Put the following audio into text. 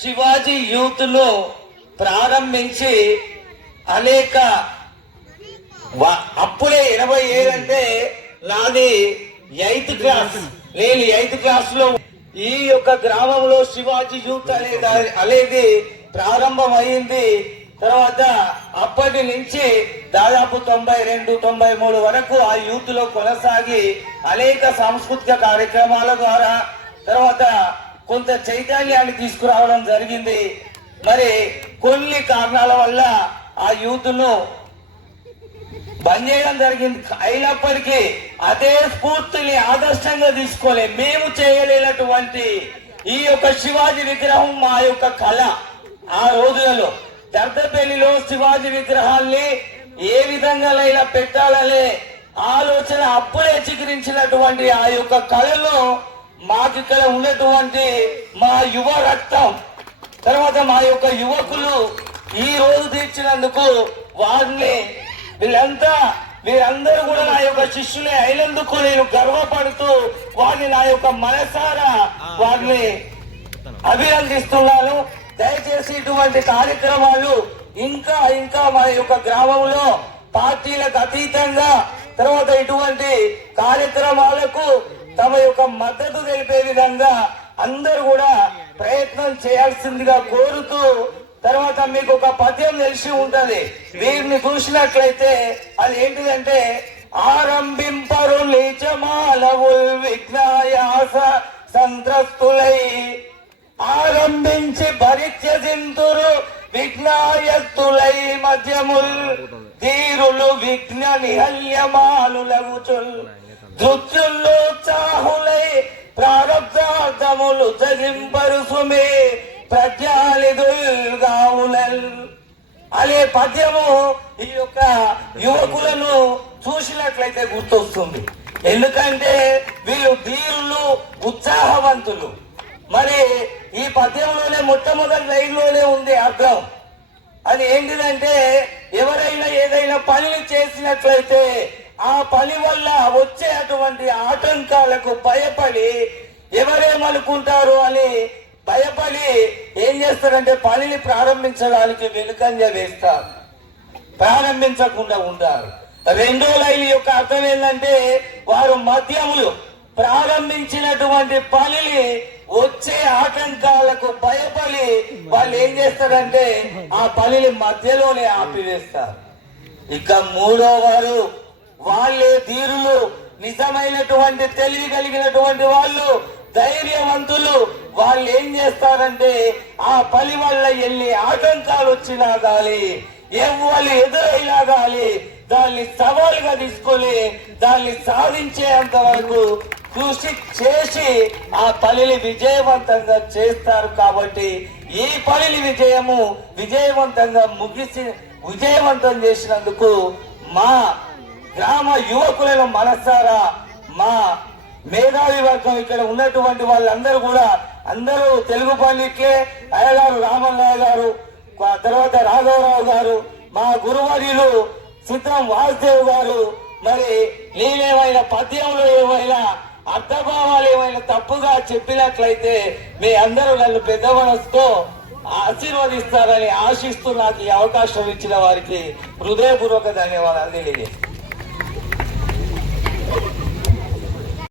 Shivaji youth ప్రారంభించి అనేక అప్పుడే ఇరవై ఏడంటే నాది ఎయిత్ క్లాస్. నేను ఎయిత్ క్లాస్లో ఈ యొక్క గ్రామంలో శివాజీ యూత్ అనేది అనేది ప్రారంభమైంది. తర్వాత అప్పటి నుంచి దాదాపు తొంభై రెండు తొంభై మూడు వరకు ఆ యూత్లో కొనసాగి అనేక సాంస్కృతిక కార్యక్రమాల ద్వారా తర్వాత కొంత చైతన్యాన్ని తీసుకురావడం జరిగింది. మరి కొన్ని కారణాల వల్ల ఆ యూత్ను బంద్ చేయడం జరిగింది. అయినప్పటికీ అదే స్ఫూర్తిని ఆదర్శంగా తీసుకోలే. మేము చేయలేనటువంటి ఈ యొక్క శివాజీ విగ్రహం మా యొక్క కళ ఆ రోజులలో. దర్దపల్లిలో శివాజీ విగ్రహాల్ని ఏ విధంగానైనా పెట్టాలనే ఆలోచన అప్పుడే చిగురించినటువంటి ఆ యొక్క కళలో మాకు ఇక్కడ ఉన్నటువంటి మా యువ రక్తం తర్వాత మా యొక్క యువకులు ఈ రోజు తీర్చినందుకు వారిని వీళ్ళంతా వీరందరూ కూడా నా యొక్క శిష్యులే అయినందుకు నేను గర్వపడుతూ వారిని నా యొక్క మనసారా వారిని అభినందిస్తున్నాను. దయచేసి ఇటువంటి కార్యక్రమాలు ఇంకా ఇంకా మా యొక్క గ్రామంలో పార్టీలకు అతీతంగా తర్వాత ఇటువంటి కార్యక్రమాలకు తమ యొక్క మద్దతు తెలిపే విధంగా అందరూ కూడా ప్రయత్నం చేయాల్సిందిగా కోరుతూ తర్వాత మీకు ఒక పద్యం తెలిసి ఉంటది. వీరిని చూసినట్లయితే అది ఏంటిదంటే ఆరంభింపరు నీచమాలవుల్ విఘ్నాయాస సంత్రస్తులై ఆరంభించి భరిత్యసింతురు విఘ్నాయత్తులై మధ్యముల్ తీరులు విఘ్న నిహల్యమానులగుచుల్. ధృత్యుల్లో చాహులై ప్రారబ్ధార్థములు జగింపరు సుమే ప్రజ్ఞాలిదుల్గావులల్. అనే పద్యము ఈ యొక్క యువకులను చూసినట్లయితే గుర్తొస్తుంది. ఎందుకంటే వీళ్ళు ధీరులు ఉత్సాహవంతులు. మరి ఈ పద్యంలోనే మొట్టమొదటి లైన్లోనే ఉంది అర్థం. అది ఏంటిదంటే ఎవరైనా ఏదైనా పనిని చేసినట్లయితే ఆ పని వల్ల వచ్చే అటువంటి ఆటంకాలకు భయపడి ఎవరేమనుకుంటారు అని భయపడి ఏం చేస్తారంటే పనిని ప్రారంభించడానికి వెనుకంజ వేస్తారు. ప్రారంభించకుండా ఉంటారు రెండో లైన్ యొక్క అర్థం ఏంటంటే వారు మద్యములు ప్రారంభించినటువంటి పనిని వచ్చే ఆటంకాలకు భయపడి వాళ్ళు ఏం చేస్తారంటే ఆ పనిని మధ్యలోనే ఆపివేస్తారు. ఇక మూడో వారు వాళ్ళే ధీరులు నిజమైనటువంటి తెలివి కలిగినటువంటి వాళ్ళు ధైర్యవంతులు. వాళ్ళు ఏం చేస్తారంటే ఆ పని వల్ల ఎన్ని ఆటంకాలు వచ్చినా గాలి ఎవరు ఎదురైనా గాలి దాన్ని సవాలుగా తీసుకొని దాన్ని సాధించేంత వరకు కృషి చేసి ఆ పనిని విజయవంతంగా చేస్తారు కాబట్టి ఈ పనిని విజయము విజయవంతంగా ముగిసి విజయవంతం చేసినందుకు మా గ్రామ యువకులను మనస్సారా? మా మేధావి వర్గం ఇక్కడ ఉన్నటువంటి వాళ్ళందరూ కూడా అందరూ తెలుగు పండిట్లే అయ్యగారు రామన్నయ్య గారు తర్వాత రాఘవరావు గారు మా గురువర్యులు చిత్రం వాసుదేవ్ గారు. మరి నేనేమైనా పద్యంలో ఏమైనా అర్థభావాలు ఏమైనా తప్పుగా చెప్పినట్లయితే మీ అందరూ నన్ను పెద్ద మనసుతో ఆశీర్వదిస్తారని ఆశిస్తూ నాకు ఈ అవకాశం ఇచ్చిన వారికి హృదయపూర్వక ధన్యవాదాలు తెలియజేస్తాను